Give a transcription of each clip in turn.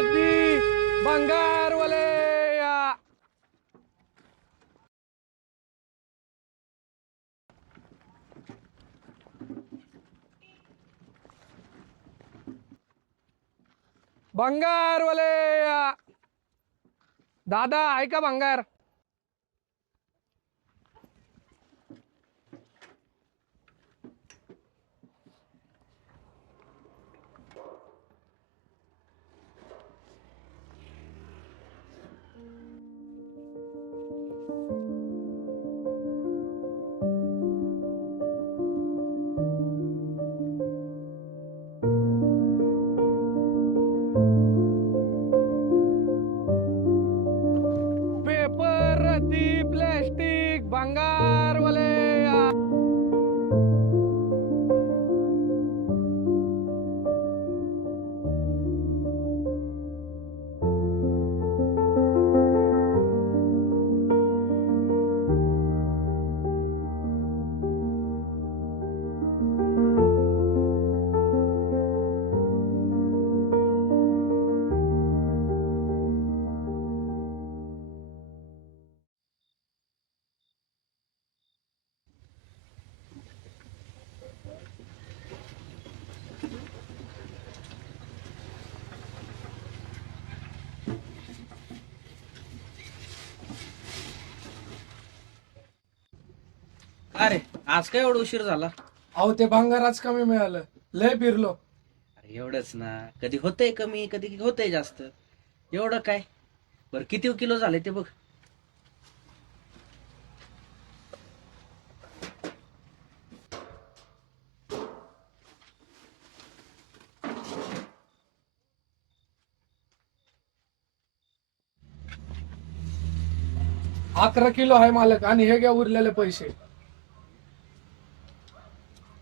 पेपरती बंगारवाले या. भंगारवाले या. दादा आहे का भंगार? पेपरती प्लास्टिक भंगारवाले या. अरे आज काय एवढा उशीर झाला? अहो ते भंगाराच कमी मिळालं, लय फिरलो. अरे एवढंच ना, कधी होतंय कमी कधी होतंय जास्त. एवढं काय? बरं किती किलो झाले ते बघ. अकरा किलो आहे मालक, आणि हे घ्या उरलेले पैसे.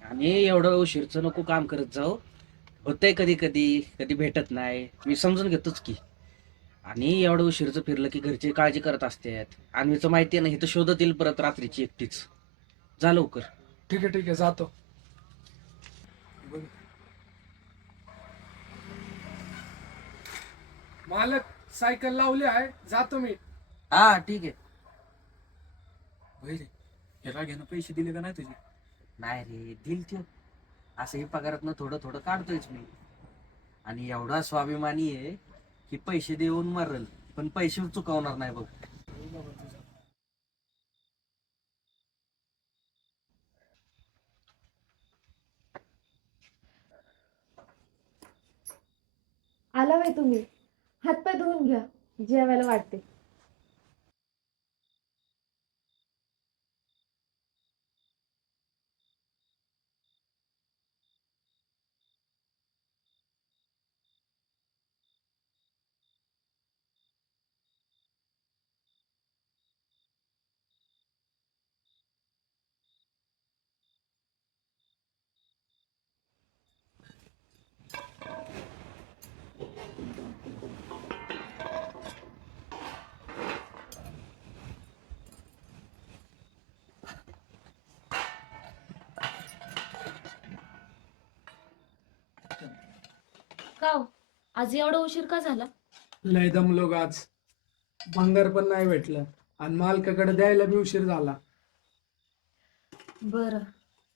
आणि एवढं उशीरचं नको काम करत जाऊ. होतंय कधी कधी कधी भेटत नाही, मी समजून घेतोच की. आणि एवढं उशीरचं फिरलं की घरची काळजी करत असतात. अन्वीचं माहिती आहे ना, हे तर शोधत येईल परत रात्रीची एकटीच. जा लवकर. ठीक आहे जातो. मालक सायकल लावली आहे, जातो मी. हा ठीक आहे. ह्याला घेणं पैसे दिले का नाही तुझे? नाही रे, दिल त्यो. असंही पगारातनं थोडं थोडं काढतोयच मी. आणि एवढा स्वाभिमानी आहे की पैसे देऊन मरल पण पैसे चुकवणार नाही बघ. आला बाई तुम्ही, हातपाय धुवून घ्या, जेवायला वाटते. का हो? आज एवढा उशीर का झाला? लय दमलो ग आज. भंगार पण नाही भेटलं, आणि मालकाकडे द्यायला बी उशीर झाला. बरं,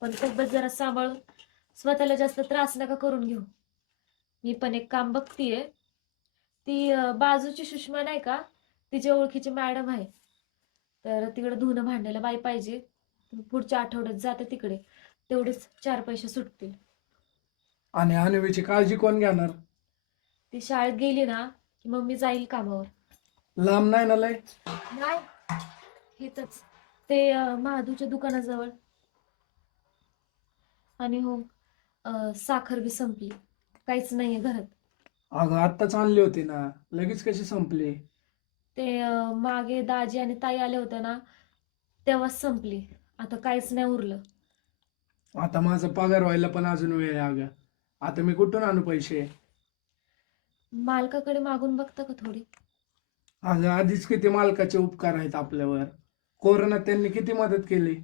पण तब्येत जरा सांभाळून, स्वतःला जास्त त्रास नका करून घेऊ. मी पण एक काम बघतीये. ती बाजूची सुषमा नाही का, तिच्या ओळखीची मॅडम आहे, तर तिकडे धुणं भांडायला बाई पाहिजे. पुढच्या आठवड्यात जाते तिकडे, तेवढेच 4 पैसे सुटतील. आणि अन्वीची काळजी कोण घेणार? ती शाळेत गेली ना की मग मी जाईल कामावर. लांब नाही ना लय? नाही, हेच ते महादूच्या दुकानाजवळ. आणि हो, साखर बी संपली, काहीच नाहीये घरात. अगं आत्ताच आणली होती ना, लगेच कशी संपली? ते मागे दाजी आणि ताई आले होते ना, तेव्हाच संपली. आता काहीच नाही उरलं. आता माझा पगार व्हायला पण अजून वेळ आहे. अगं आता मी कुठून आणू पैसे? मालकाकडे मागून बघता का थोडी? अगं आधीच किती मालकाचे उपकार आहेत आपल्यावर. कोरोनात त्यांनी किती मदत केली,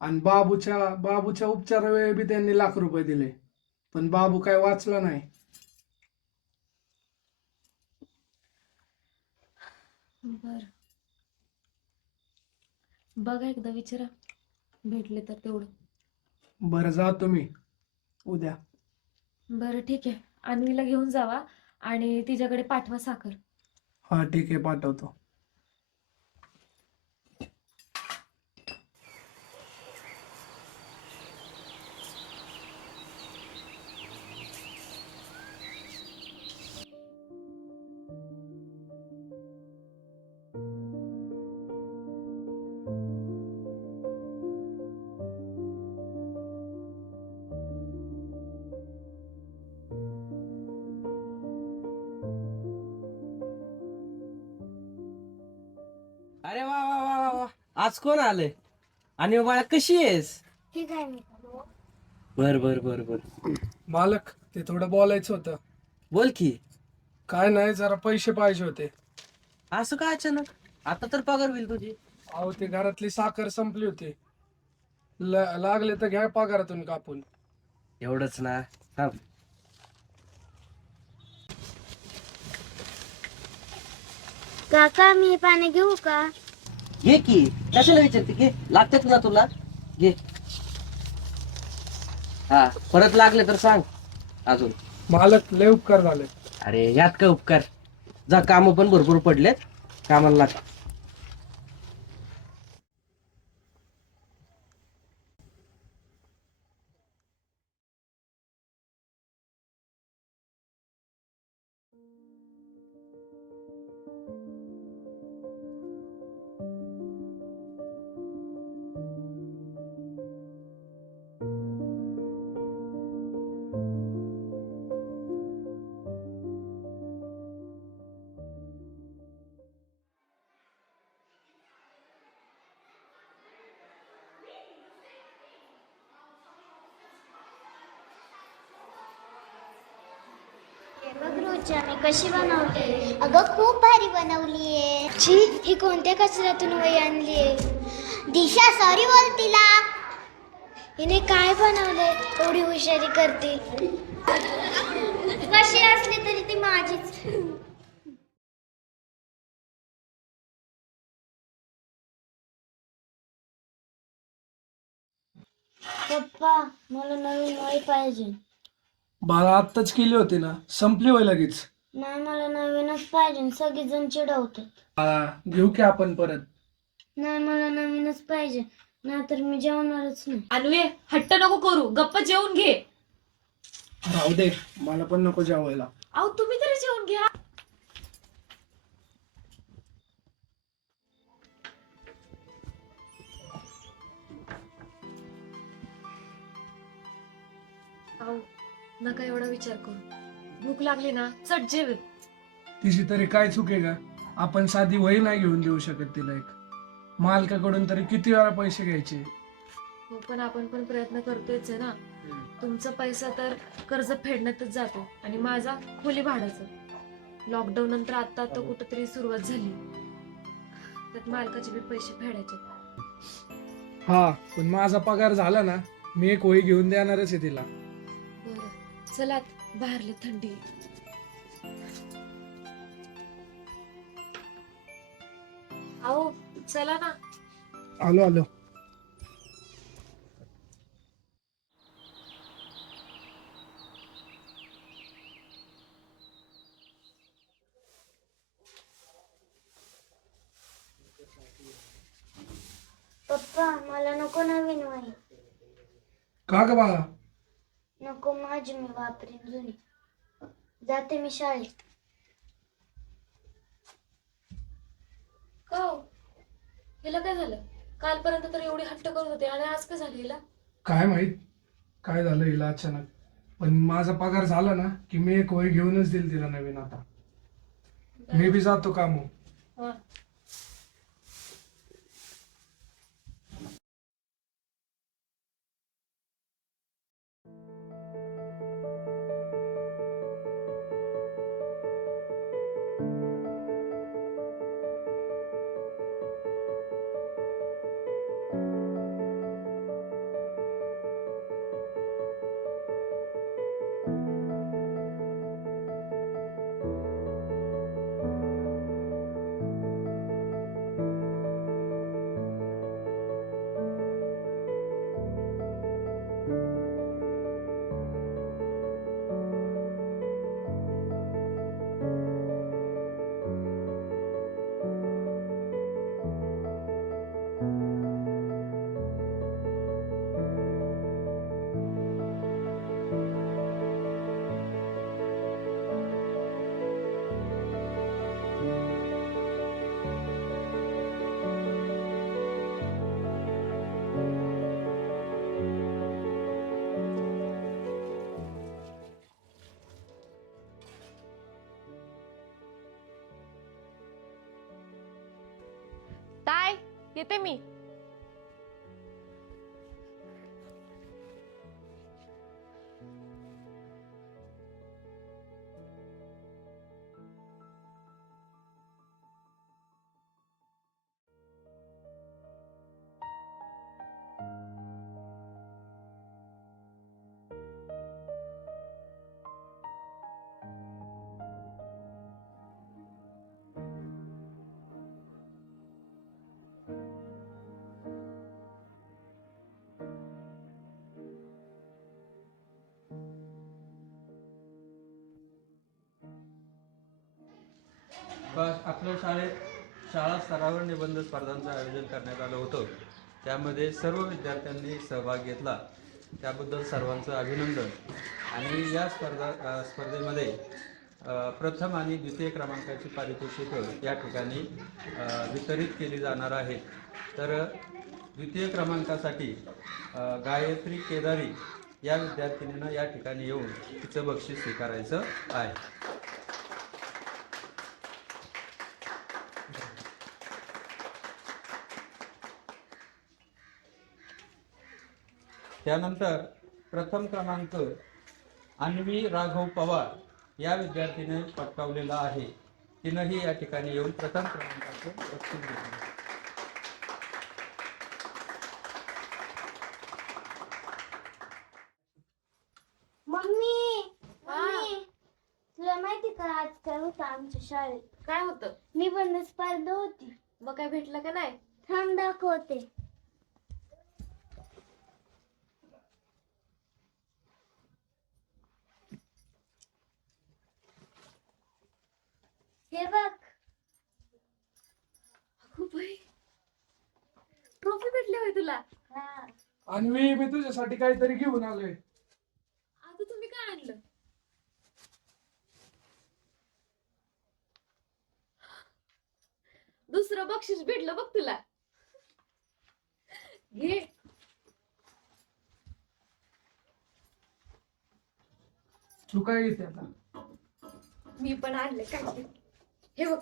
आणि बाबूच्या उपचारा वेळी बी त्यांनी ₹1,00,000 दिले, पण बाबू काय वाचला नाही. बर, बघा एकदा विचारा, भेटले तर तेवढं. बरं जा तुम्ही उद्या. बरं ठीक आहे, अन्वीला घेऊन जावा आणि तिच्याकडे पाठवा साखर. हा ठीक आहे, पाठवतो. अरे वा वा वा वा वा, आज कोण आलंय? आणि बाळा कशी आहेस? ठीक आहे मी. बर बर बर बर, मालक, ते थोडं बोलायचं होतं. बोल की. काय नाही, जरा पैसे पाहिजे होते. असं काय अचानक? आता तर पगार होईल तुझी. अहो ते घरातली साखर संपली होती. लागले तर घ्या पगारातून कापून. एवढंच ना? थांब. काका मी पाणी घेऊ का? घे की, कशाला विचारते? घे, लागतात ना तुला? घे. हा, परत लागले तर सांग अजून. मालक लय उपकार झाले. अरे यात काय उपकार? जा, काम पण भरपूर पडलेत, कामाला लाग. बघ रोजा मी कशी बनवते. अगं खूप भारी बनवलीये. छी, ही कोणत्या कचऱ्यातून वही आणलीये? दिशा सॉरी बोल तिला. हिने काय बनवले एवढी हुशारी करते? कशी असली तरी ती माझीच. पप्पा मला नवीन वही पाहिजे. बाळा आत्ताच केली होती ना, संपली होय लगेच. नाही मला नवीनच पाहिजे. सगळेजण चिडवतात. बाळा घेऊ की आपण परत. नाही मला नवीनच पाहिजे, नाहीतर मी जेवणारच नाही. अन्वे, हट्ट नको करू, गप्प जेवून घे. राहू दे, मला पण नको जेवायला. अहो तुम्ही तरी जेवून घ्या. अहो नका एवढा विचार करू, भूक लागली ना चट जेवे. तिची तरी काय चूक आहे का? आपण साधी वही नाही घेऊन देऊ शकत तिला एक? मालकाकडून तरी किती वेळा पैसे घ्यायचे. हो पण आपण पण प्रयत्न करतोयच आहे ना. तुमचा पैसा तर कर्ज फेडण्यातच जातो आणि माझा खोली भाड्याचं. लॉकडाऊन नंतर आता आता कुठंतरी सुरुवात झाली, त्यात मालकाचे बी पैसे फेडायचे. हा, पण माझा पगार झाला ना, मी एक वही घेऊन देणारच आहे तिला. बरं चला, बाहेरली थंडी. अहो चला ना. आलो आलो. पप्पा मला नको नवीन वही. का ग बाळा? नको, माझी मी वापरीन जुनी. जाते मी शाळेत. का हो? हिला काय झालं? कालपर्यंत तर एवढी हट्ट करत होते आणि आज काय झालं हिला? काय माहित काय झालं हिला अचानक. पण माझा पगार झाला ना की मी एक वही घेऊनच देईल तिला नवीन. आता मी बी जातो कामू. हा. येते मी. बस आपल्या शाळा स्तरावर निबंध स्पर्धांचं आयोजन करण्यात आलं होतं. त्यामध्ये सर्व विद्यार्थ्यांनी सहभाग घेतला, त्याबद्दल सर्वांचं अभिनंदन. आणि या स्पर्धेमध्ये प्रथम आणि द्वितीय क्रमांकाची पारितोषिकं या ठिकाणी वितरित केली जाणार आहेत. तर द्वितीय क्रमांकासाठी गायत्री केदारी या विद्यार्थिनीनं या ठिकाणी येऊन तिचं बक्षीस स्वीकारायचं आहे. त्यानंतर प्रथम क्रमांक अन्वी राघव पवार या विद्यार्थीने पटकावलेला आहे. तिनंही या ठिकाणी येऊन प्रथम क्रमांकाचं बक्षीस घेतलं. मम्मी मम्मी तुला माहिती का आज काय होतं आमच्या शाळेत? काय होतं? निबंध स्पर्धा होती. मग काय भेटलं का नाही? थांब दाखवते. हे बघ. ट्रॉफी भेटली होय तुला? हा. आणि मी तुझ्यासाठी काहीतरी घेऊन आलोय. आता तुम्ही काय आणलं? दुसरं बक्षीस भेटलं बघ तुला. घे. तू काय घेते आता? मी पण आणले काय. हे बघ,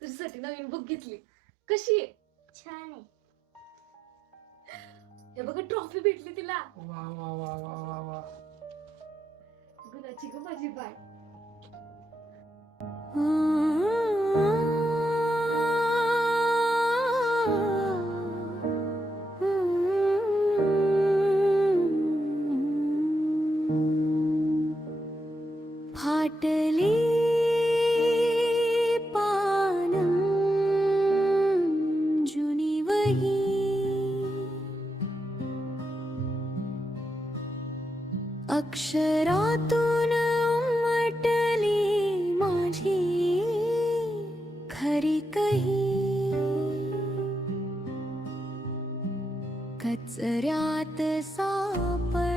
तुझ्यासाठी नवीन बुक घेतली. कशी आहे? छान आहे. हे बघ, ट्रॉफी भेटली तिला. वा वा वा वा वा वा. गुणाची ग माझी बाय. फाटली पानं जुनी वही अक्षरातून उमटली माझी खरी कही कचऱ्यात सापड